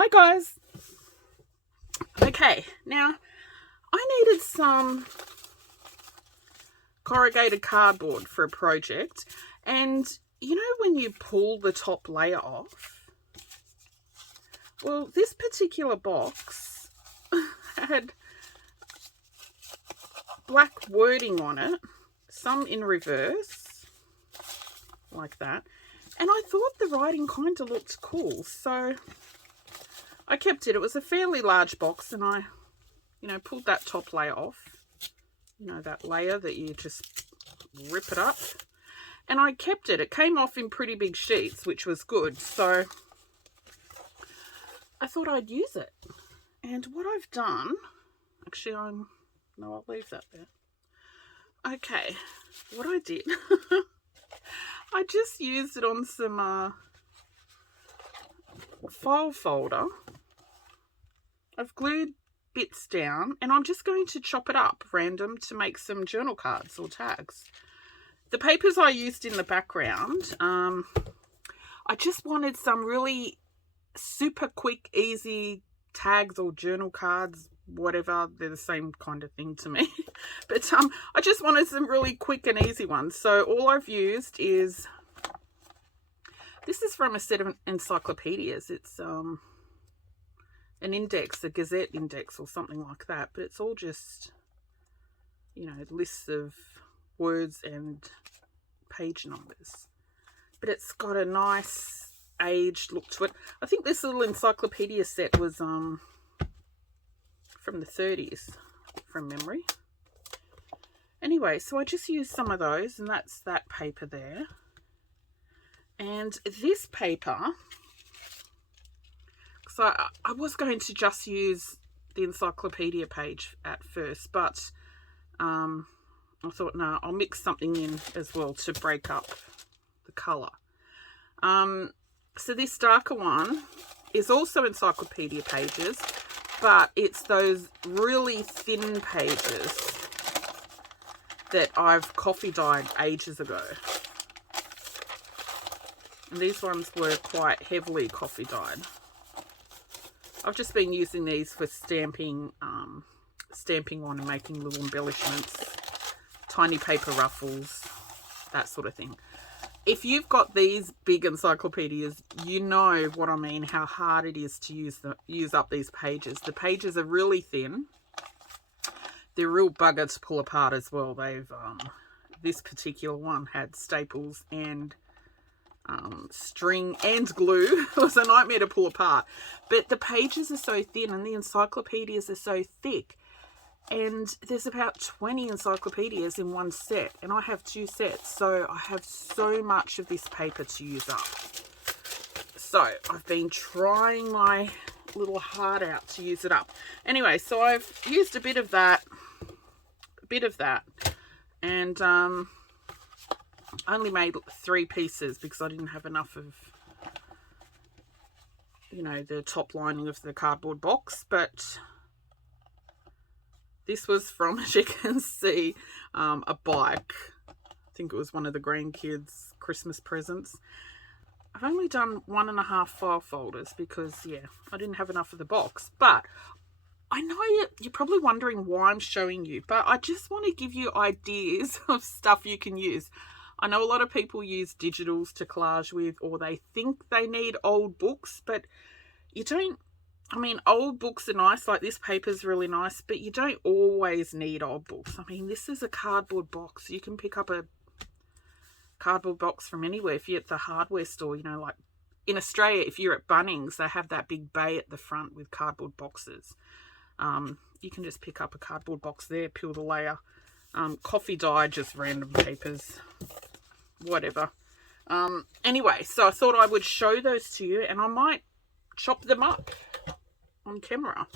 Hi guys. Okay, now I needed some corrugated cardboard for a project, and you know when you pull the top layer off? Well, this particular box had black wording on it, some in reverse, like that, and I thought the writing kind of looked cool, so I kept it. It was a fairly large box, and I, pulled that top layer off. That layer that you just rip it up. And I kept it. It came off in pretty big sheets, which was good. So I thought I'd use it. And what I've done, actually, I'll leave that there. Okay, what I did, I just used it on some file folder. I've glued bits down, and I'm just going to chop it up random to make some journal cards or tags. The papers I used in the background, I just wanted some really super quick, easy tags or journal cards, whatever. They're the same kind of thing to me. But I just wanted some really quick and easy ones. So all I've used is, this is from a set of encyclopedias. It's an index, a Gazette index or something like that, but it's all just, lists of words and page numbers. But it's got a nice aged look to it. I think this little encyclopedia set was from the 30s, from memory. Anyway, so I just used some of those, and that's that paper there. And this paper, so I was going to just use the encyclopedia page at first, but I thought, no, I'll mix something in as well to break up the colour. So this darker one is also encyclopedia pages, but it's those really thin pages that I've coffee dyed ages ago. And these ones were quite heavily coffee dyed. I've just been using these for stamping on and making little embellishments, tiny paper ruffles, that sort of thing. If you've got these big encyclopedias, you know what I mean, how hard it is to use up these pages. The pages are really thin. They're real bugger to pull apart as well. This particular one had staples and string and glue. It was a nightmare to pull apart, but the pages are so thin and the encyclopedias are so thick, and there's about 20 encyclopedias in one set, and I have 2 sets, so I have so much of this paper to use up. So I've been trying my little heart out to use it up. Anyway, so I've used a bit of that, and I only made 3 pieces because I didn't have enough of, the top lining of the cardboard box. But this was from, as you can see, a bike. I think it was one of the grandkids' Christmas presents. I've only done 1.5 file folders because, I didn't have enough of the box. But I know you're probably wondering why I'm showing you, but I just want to give you ideas of stuff you can use. I know a lot of people use digitals to collage with, or they think they need old books, but you don't. I mean, old books are nice, like this paper's really nice, but you don't always need old books. I mean, this is a cardboard box. You can pick up a cardboard box from anywhere. If you're at the hardware store, like in Australia, if you're at Bunnings, they have that big bay at the front with cardboard boxes. You can just pick up a cardboard box there, peel the layer. Coffee dye, just random papers, whatever. Anyway, so I thought I would show those to you, and I might chop them up on camera.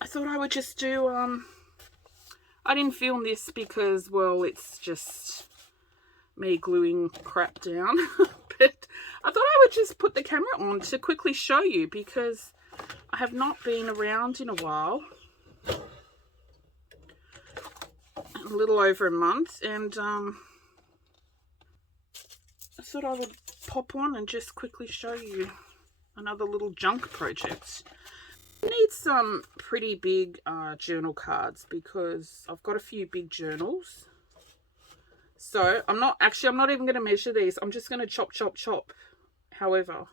I thought I would just do, I didn't film this because, well, it's just me gluing crap down, but I thought I would just put the camera on to quickly show you because I have not been around in a while. A little over a month, and I thought I would pop on and just quickly show you another little junk project. I need some pretty big journal cards because I've got a few big journals. So I'm not even going to measure these. I'm just going to chop, chop, chop. However,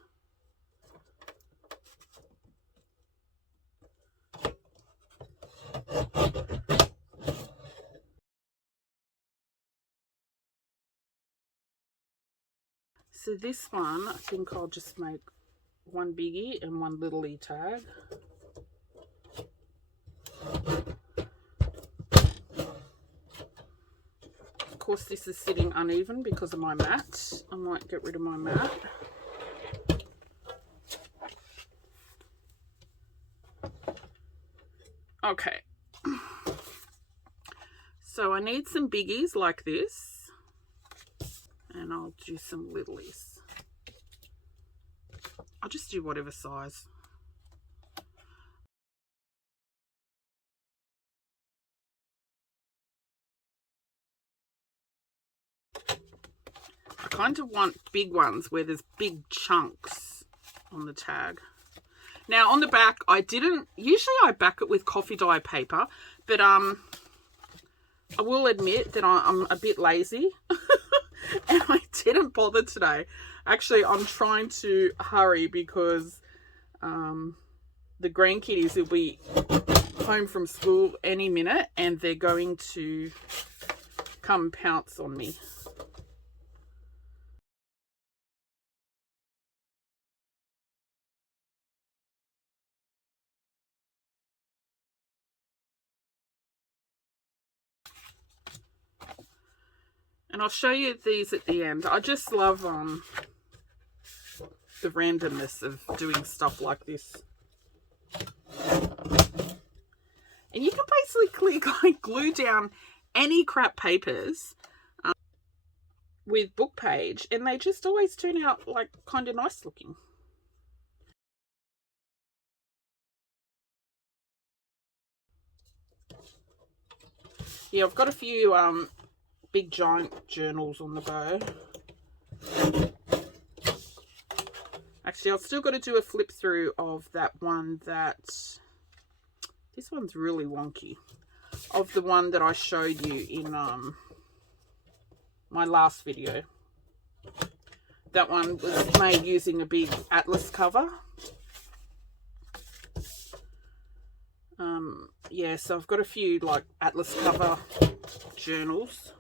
so this one, I think I'll just make one biggie and one little tag. Of course, this is sitting uneven because of my mat. I might get rid of my mat. Okay. So I need some biggies like this. And I'll do some littlies. I'll just do whatever size. I kind of want big ones where there's big chunks on the tag. Now on the back, usually I back it with coffee dye paper, but I will admit that I'm a bit lazy and I didn't bother today. Actually, I'm trying to hurry because the grandkiddies will be home from school any minute and they're going to come pounce on me. And I'll show you these at the end. I just love the randomness of doing stuff like this. And you can basically like glue down any crap papers with book page and they just always turn out like kind of nice looking. Yeah, I've got a few big giant journals on the go. Actually, I've still got to do a flip through of that one that, this one's really wonky, of the one that I showed you in my last video. That one was made using a big atlas cover. Yeah, so I've got a few like atlas cover journals.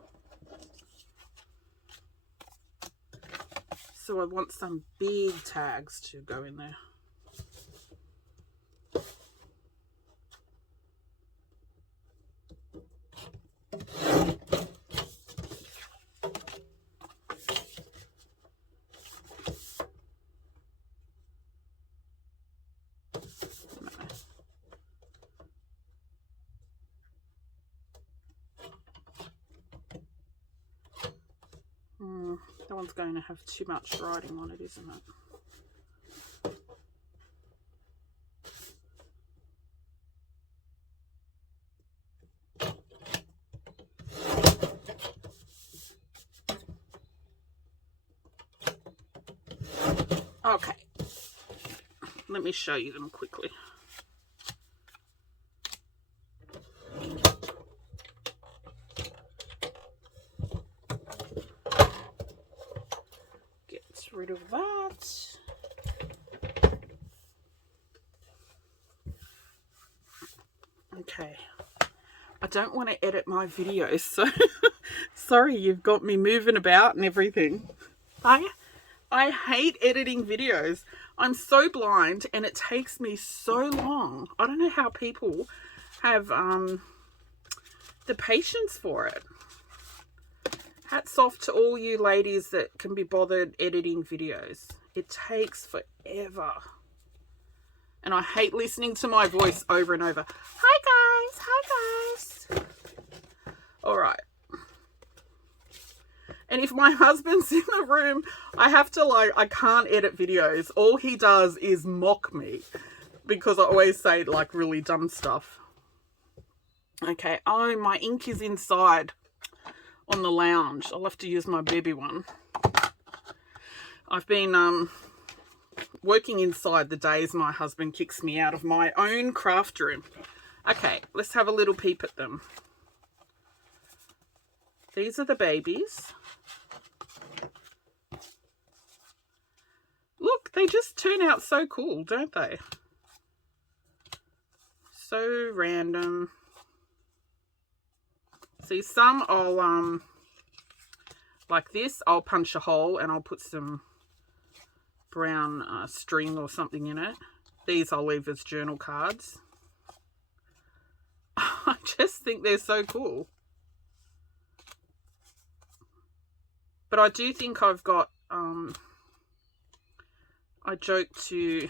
So I want some big tags to go in there. That one's going to have too much writing on it, isn't it? Okay, let me show you them quickly. Get rid of that. Okay, I don't want to edit my videos, so sorry you've got me moving about and everything. I hate editing videos. I'm so blind and it takes me so long. I don't know how people have the patience for it. Hats off to all you ladies that can be bothered editing videos. It takes forever. And I hate listening to my voice over and over. Hi guys, hi guys. All right. And if my husband's in the room, I have to I can't edit videos. All he does is mock me because I always say like really dumb stuff. Okay, oh, my ink is inside on the lounge. I'll have to use my baby one. I've been working inside the days my husband kicks me out of my own craft room. Okay, let's have a little peep at them. These are the babies. Look, they just turn out so cool, don't they? So random. See, some I'll, like this, I'll punch a hole and I'll put some brown string or something in it. These I'll leave as journal cards. I just think they're so cool. But I do think I've got, I joked to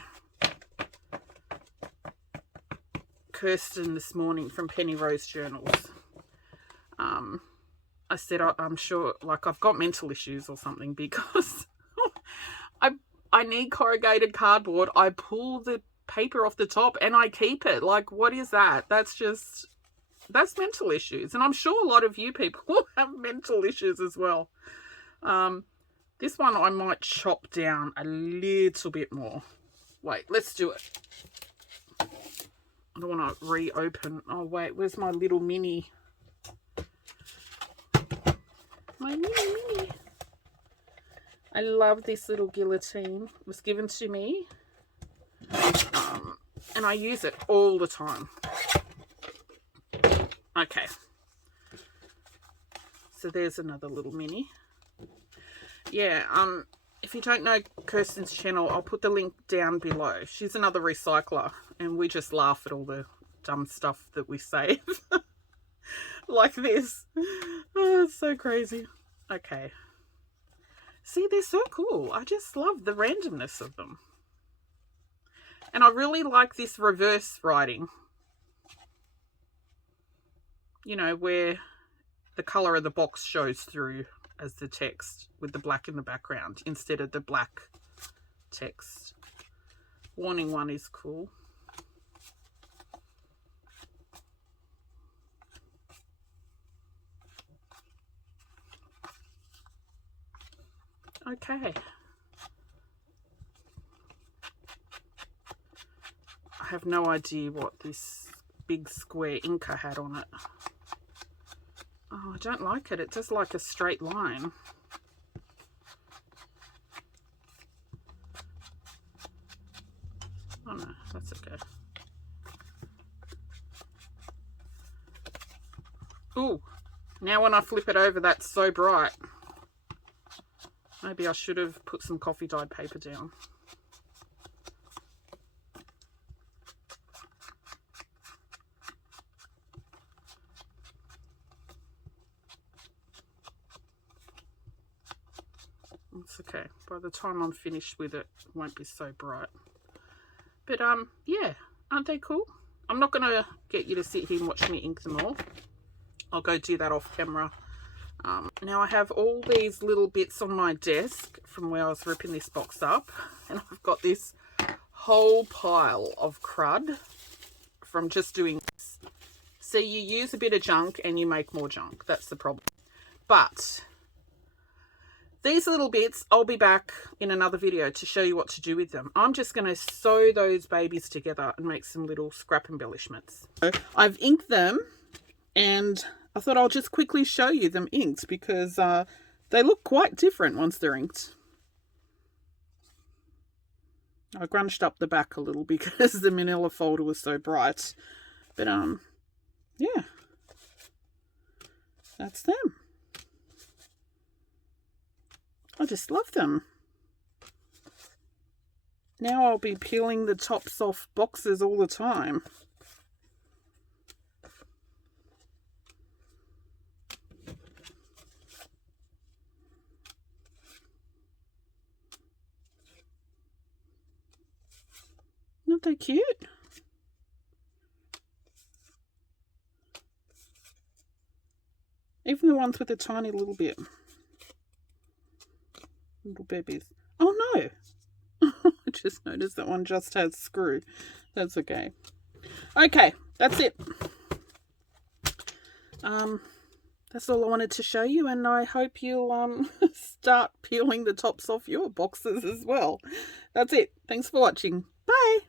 Kirsten this morning from Penny Rose Journals. I said I'm sure, like, I've got mental issues or something because I need corrugated cardboard. I pull the paper off the top and I keep it. Like, what is that? That's mental issues. And I'm sure a lot of you people have mental issues as well. This one I might chop down a little bit more. Wait, let's do it. I don't want to reopen. Oh, wait, where's my little mini? My mini. I love this little guillotine. It was given to me. And I use it all the time. Okay. So there's another little mini. Yeah, if you don't know Kirsten's channel, I'll put the link down below. She's another recycler, and we just laugh at all the dumb stuff that we save. Like this. Oh, it's so crazy. Okay. See, they're so cool. I just love the randomness of them. And I really like this reverse writing. You know, where the colour of the box shows through as the text with the black in the background instead of the black text. Warning one is cool. Okay. I have no idea what this big square inker had on it. Oh, I don't like it. It's just like a straight line. Oh no, that's okay. Ooh, now when I flip it over, that's so bright. Maybe I should have put some coffee dyed paper down. It's okay. By the time I'm finished with it, it won't be so bright. But yeah, aren't they cool? I'm not gonna get you to sit here and watch me ink them all. I'll go do that off camera. Now I have all these little bits on my desk from where I was ripping this box up, and I've got this whole pile of crud from just doing this. So you use a bit of junk and you make more junk. That's the problem. But these little bits, I'll be back in another video to show you what to do with them. I'm just going to sew those babies together and make some little scrap embellishments. So I've inked them, and I thought I'll just quickly show you them inked because they look quite different once they're inked. I grunged up the back a little because the manila folder was so bright. But yeah, that's them. I just love them. Now I'll be peeling the tops off boxes all the time. Aren't they cute? Even the ones with a tiny little bit. Little babies. Oh no! I just noticed that one just has screw. That's okay. Okay, that's it. that's all I wanted to show you, and I hope you'll start peeling the tops off your boxes as well. That's it. Thanks for watching. Bye.